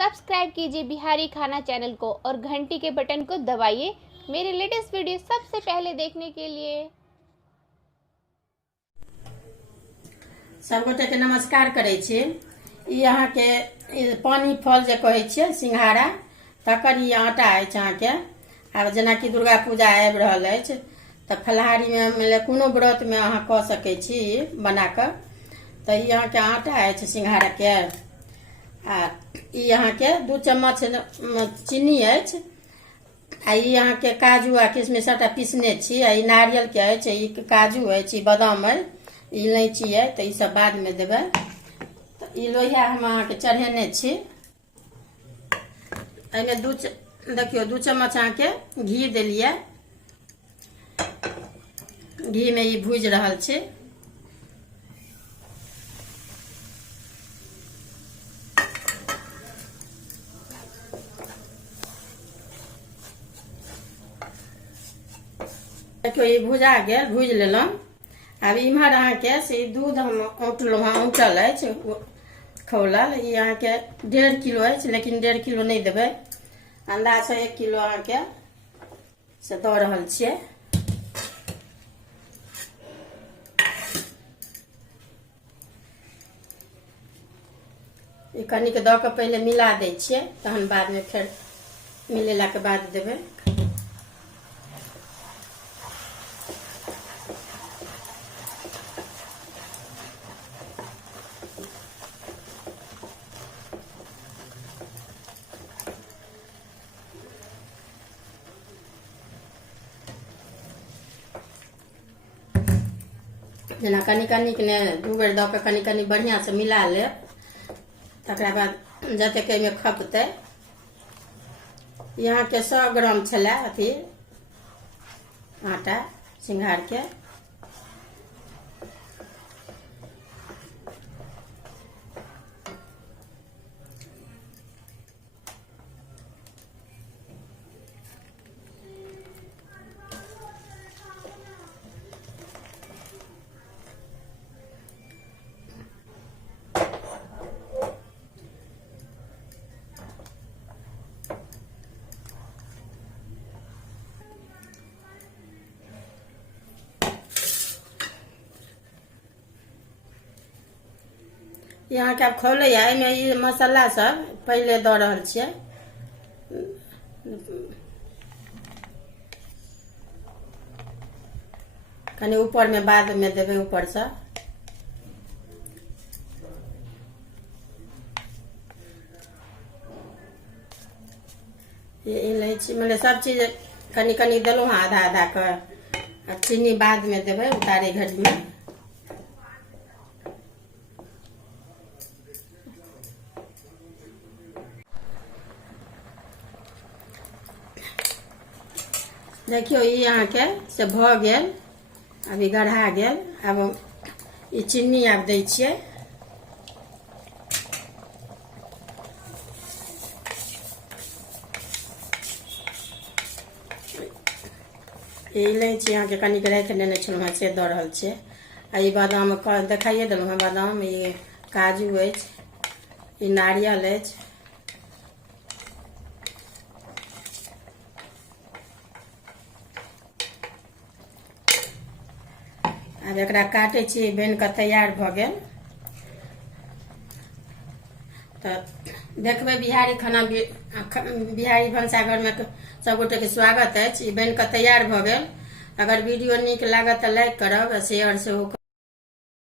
Subscribe कीजिए बिहारी खाना channel को और घंटी के बटन को दबाइए मेरे लेटेस्ट वीडियो सबसे पहले देखने के लिए। सबगोटे के नमस्कार करे छी। यहाँ के पानी फल जे कहे छियै सिंघाड़ा तकर ई आटा अछि। अहाँ के आब जेना कि दुर्गा पूजा आबि रहल अछि तऽ फलाहारी में कोनो व्रत में अहाँ कऽ सकै छी बना कऽ। तऽ ई अहाँ के आटा अछि सिंघाड़ा के। आ ई अहाँ के 2 चम्मच चीनी अछि। आ ई अहाँ के काजू आ किशमिश सबटा पीसने छी। आ ई नारियल के अछि, ई काजू अछि, ई बादाम अछि, इलायची है। तो ई सब बाद में देबै। तो ई लोहिया हम अहाँ के चढ़ेने छी। एमे देखियो 2 चम्मच अहाँ के घी देलिए। घी में ई भूज रहल छी। देखियो ई भुजा गेल, भूज लेलहुँ। आब इम्हर अहाँ के से दूध हम औंटलहुँ हँ, औंटल अछि खौलल। ई अहाँ के 1.5 किलो अछि, लेकिन 1.5 किलो नहीं देबै, अंदाज से 1 किलो अहाँ के से दऽ रहल छियै। ई कनिक दऽ के पहले मिला दै छियै, तहन बाद में फेर मिलेला के बाद देबै। जेना कनी कनिक ने 2 बेर दऽ के कनी कनी बढ़िया से मिला लेब। तकरा बाद जतेक एहिमे खपतै। यहाँ के 100 ग्राम छलै अथी आटा सिंघाड़ के। यहाँ के खोले एहिमे ई मसाला सब पहले दऽ रहल छियै। कनी ऊपर में बाद में देबै ऊपर से। ये इलायची मतलब सब चीज कनी कनी देलहुँ हँ, आधा आधा कर। चीनी बाद में देबै उतारे घड़ी में। देखियो ई अहाँ के से भऽ गेल, अभी गढ़ा गेल। अब ई चीनी आब दै छियै। इलायची अहाँ के कनिक राखि लेने छलहुँ हँ, से दऽ रहल छियै। आ ई बादाम देखाइए देलहुँ हँ, बादाम, ई काजू अछि, ई नारियल अछि। आब एकरा काटे छी, बनि कऽ तैयार भऽ गेल। तऽ देखबै बिहारी खाना, बिहारी भनसाघर में सबगोटे के स्वागत अछि। ई बनि कऽ तैयार भऽ गेल। अगर वीडियो नीक लागत तऽ लाइक करब, शेयर सेहो।